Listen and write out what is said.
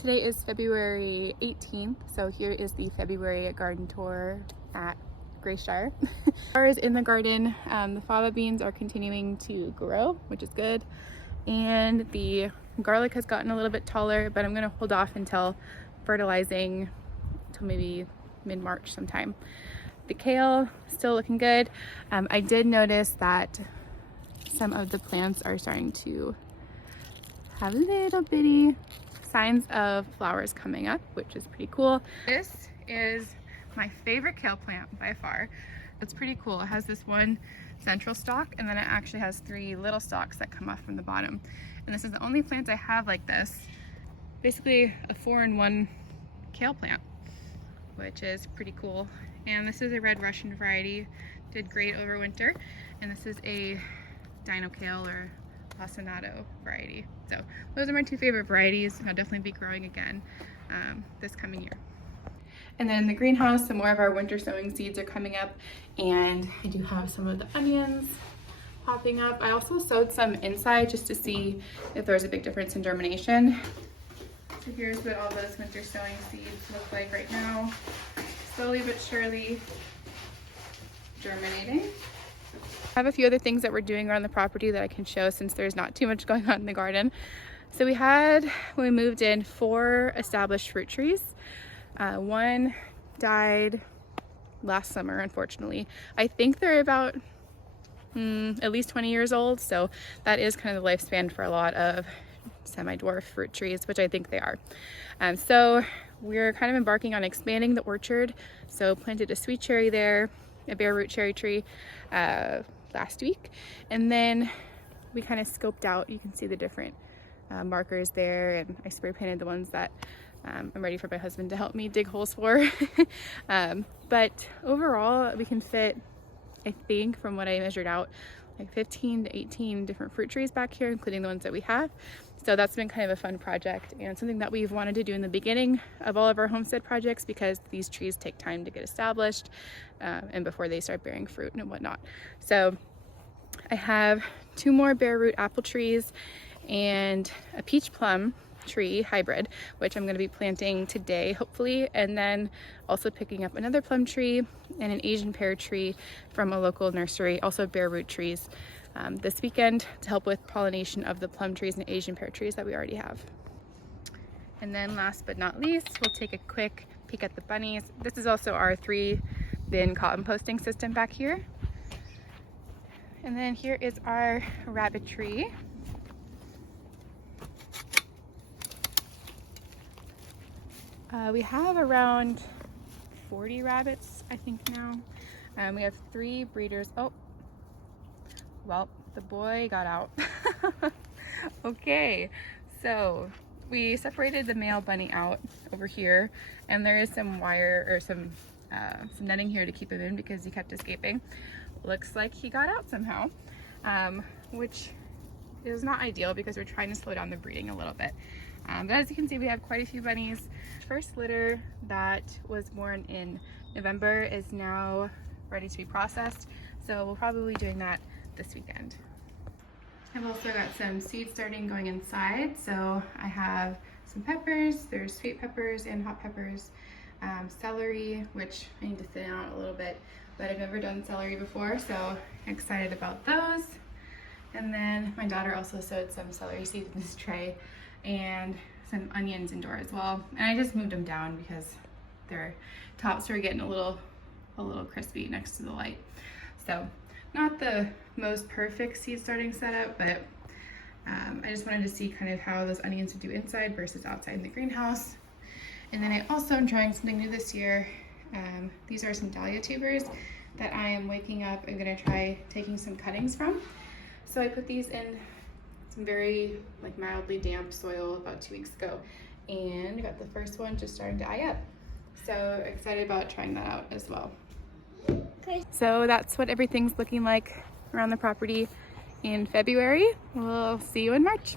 Today is February 18th, so here is the February garden tour at Grayshire. Flowers in the garden, the fava beans are continuing to grow, which is good, and the garlic has gotten a little bit taller, but I'm going to hold off until fertilizing until maybe mid-March sometime. The kale still looking good. I did notice that some of the plants are starting to have little bitty signs of flowers coming up, which is pretty cool. This is my favorite kale plant by far. It's pretty cool. It has this one central stalk, and then it actually has three little stalks that come off from the bottom. And this is the only plant I have like this. Basically a 4-in-1 kale plant, which is pretty cool. And this is a red Russian variety. Did great over winter. And this is a dino kale or lacinato variety. So those are my two favorite varieties. I'll definitely be growing again this coming year. And then in the greenhouse, some more of our winter sowing seeds are coming up, and I do have some of the onions popping up. I also sowed some inside just to see if there's a big difference in germination. So here's what all those winter sowing seeds look like right now. Slowly but surely germinating. I have a few other things that we're doing around the property that I can show since there's not too much going on in the garden. So we had, when we moved in, 4 established fruit trees. One died last summer, unfortunately. I think they're about at least 20 years old, so that is kind of the lifespan for a lot of semi-dwarf fruit trees, which I think they are. So we're kind of embarking on expanding the orchard. So planted a sweet cherry there, a bare root cherry tree last week, and then we kind of scoped out, you can see the different markers there, and I spray painted the ones that I'm ready for my husband to help me dig holes for. But overall we can fit, I think from what I measured out, like 15 to 18 different fruit trees back here, including the ones that we have. So that's been kind of a fun project and something that we've wanted to do in the beginning of all of our homestead projects, because these trees take time to get established and before they start bearing fruit and whatnot. So I have 2 more bare root apple trees and a peach plum tree hybrid, which I'm going to be planting today hopefully, and then also picking up another plum tree and an Asian pear tree from a local nursery, also bare root trees, this weekend to help with pollination of the plum trees and Asian pear trees that we already have. And then last but not least, we'll take a quick peek at the bunnies. This is also our 3-bin composting system back here. And then here is our rabbit tree. We have around 40 rabbits, I think now. We have 3 breeders. Oh, well, the boy got out. Okay, so we separated the male bunny out over here, and there is some wire or some netting here to keep him in because he kept escaping. Looks like he got out somehow, which is not ideal because we're trying to slow down the breeding a little bit. But as you can see, we have quite a few bunnies. First litter that was born in November is now ready to be processed, so we'll probably be doing that this weekend. I've also got some seed starting going inside, so I have some peppers. There's sweet peppers and hot peppers, celery, which I need to thin out a little bit, but I've never done celery before, so excited about those. And then my daughter also sowed some celery seeds in this tray, and some onions indoor as well. And I just moved them down because their tops were getting a little crispy next to the light. So not the most perfect seed starting setup, but I just wanted to see kind of how those onions would do inside versus outside in the greenhouse. And then I also am trying something new this year. These are some dahlia tubers that I am waking up. I'm gonna try taking some cuttings from. So I put these in some very mildly damp soil about 2 weeks ago, and I got the first one just starting to eye up. So excited about trying that out as well. Okay. So that's what everything's looking like around the property in February. We'll see you in March.